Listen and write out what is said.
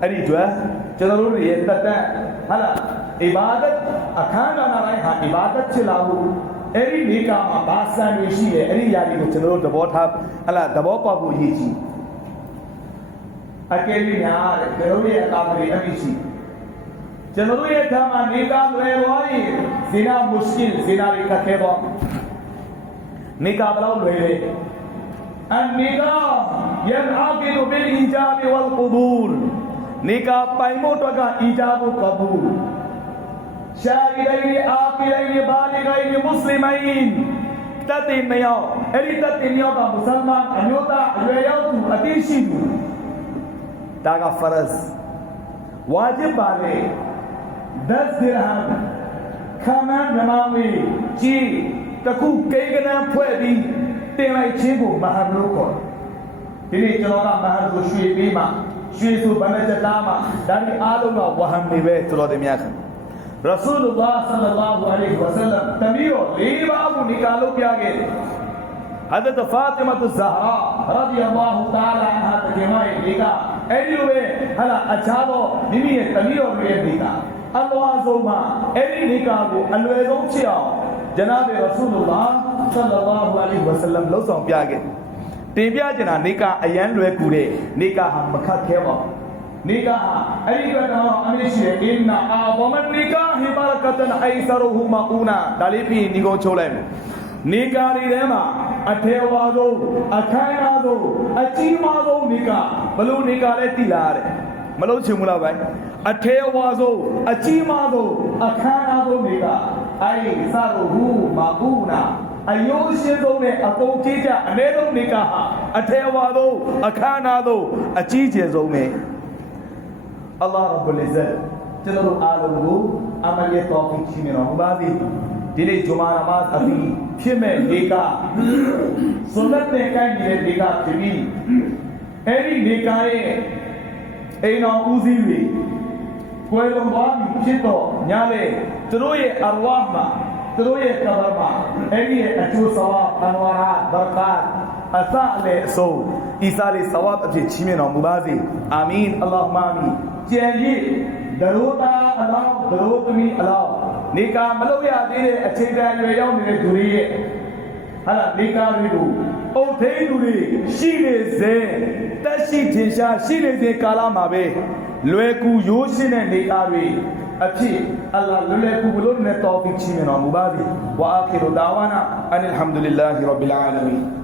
အဲ့ဒီအတွက်ကျွန်တော်တို့ရဲ့တက်တက်ဟာလားအီဘာဒတ်အခမ်းအနားတိုင်းဟာအီဘာဒတ်ဖြစ်လာဖို့အဲ့ဒီနေကာမှာဘာစံတွေရှိတယ်အဲ့ဒီຢာတွေကိုကျွန်တော်တို့သဘောထားဟာလားသဘောပေါက်ဖို့ရည်ကြီးအကယ်၍များတဲ့ကျွန်တော်တို့ရဲ့အကာအကွယ်အမိရှိကျွန်တော်တို့ရဲ့ဓမ္မနေကာလွယ်သွားရင်ဇီနာမုရှ်ကင်ဇီနာတွေခက်ခဲတော့နေကာဘယ်လောက်လွယ်လဲအန်နီကာယန်အာကီလူဘီလ်အီဂျာဘ်ဝလ်ကူဘူလ်နေကာပိုင်ဖို့အတွက်ကအီဂျာဘ်ကဘူလ်ရှာရီဒိုင်အာကီရိုင်ဘာလီဂိုင်မွတ်စလင်မိုင်းတတ်တဲ့မြောက်အဲ့ဒီတတ်တဲ့မြောက်ကမွတ်စလမန်အမျိုးသားအရွယ်ရောက်သူအသိရှိသူဒါကဖရဇ်ဝါဂျစ်ပါလေ10 dirham ခမန်းမြမမီကြီးတခုကိန်းကနန်းဖွဲ့ပြီးတင်လိုက်ခြင်းကိုမဟာလို့ခေါ်ဒီနေ့ကျွန်တော်ကမဟာကိုရွှေပေးမှရွှေဆိုဘယ်နဲ့ချက်သားမှဒါဒီအားလုံးကဝဟမ်နေပဲသူတော်တင်များခံရဆူလလာဆလလာဟူအလိုင်ဝါဆလမ်တမီးတော်၄ပါးကိုနိကာလုပ်ပြခဲ့တယ်ဟဒတ်ဖာတိမတ်ဇာဟာရာဒီအလ္လာဟူတာအာလာအဟာတကယ်မရဲ့ဒီကအဲ့ဒီလိုပဲဟာလာအခြားသောမိမိရဲ့တမီးတော်တွေရဲ့ဒီကအလွာဆုံးမှာအဲ့ဒီနိကာကိုအလွယ်ဆုံးဖြစ်အောင်ဂျနာဘ်ရဆူလလာဆလလာဟူအလိုင်ဝါဆလမ်လှုပ်ဆောင်ပြခဲ့တင်ပြကျင်တာနေကအယမ်းလွယ်ကူတဲ့နေကဟာမခတ်ခဲပါနေကဟာအဲ့ဒီကတော့အမေရှိအင်နာအာဝမန်နေကဟီဘာရကတန်အိုင်ဆရဟူမာအူနာဒါလေးပြီးညီကိုချိုးလိုက်မယ်နေကာတွေထဲမှာအထေဝါဆုံးအခမ်းအနားဆုံးအကြီးမားဆုံးနေကဘလို့နေကလဲတိလာတဲ့မလို့ချင်ဘူးလားဗျာအထေဝါဆုံးအကြီးမားဆုံးအခမ်းအနားဆုံးနေကအိုင်ဆရဟူမာအူနာအယုံရှင်းဆုံးနဲ့အကုန်ကြီးကြအနည်းဆုံးနေကဟာအထေဝါဆုံးအခမ်းအနားဆုံးအကြီးကျယ်ဆုံးပဲအလ္လာဟ်ရဘ်ဘ်လ်အဇ္ဇတ်ကျွန်တော်အားလုံးကိုအမလီတော်ဖီချီနေတော်ပါသည်ဒီနေ့ဂျုမာနမတ်အပြီးဖြစ်မဲ့နေကဆွန်နတ်နဲ့ကိုင်းနေတဲ့နေကဖြစ်ပြီးအဲ့ဒီနေကရဲ့အိမ်တော်ဦးစီးတွေကွယ်လွန်သွားပြီဖြစ်တော့ညာလေသူတို့ရဲ့အရဝါမှာသူတို့ရဲ့ကဘာမှာအဲ့ဒီရဲ့အကျိုးဆောင်အန်ဝါရာဘာကာအသလေအစိုးအီစာလေးဆဝတ်အဖြစ်ချီးမြှင့်တော်မူပါစေအာမင်အလ္လာဟ်မာမီကျန်ရည်ဒရိုတာအလောင်းဒရိုသမီးအလောင်းနေကာမလုပ်ရသေးတဲ့အခြေတန်ရွယ်ရောက်နေတဲ့သူတွေရဲ့ဟာလာနေကာတွေကိုအုတ်ထိန်သူတွေရှိနေစေတက်ရှိထင်ရှားရှိနေစေကာလမှာပဲလွယ်ကူရိုးရှင်းတဲ့နေကာတွေအဖြစ်အလ္လာဟ်လွယ်ကူလို့နဲ့တော်ဖီချီးမြှင့်တော်မူပါစေဝါအာခီရူဒါဝါနာအန်အလ်ဟမ်ဒူလ illah ရဘ်ဘီလ်အာလမီန်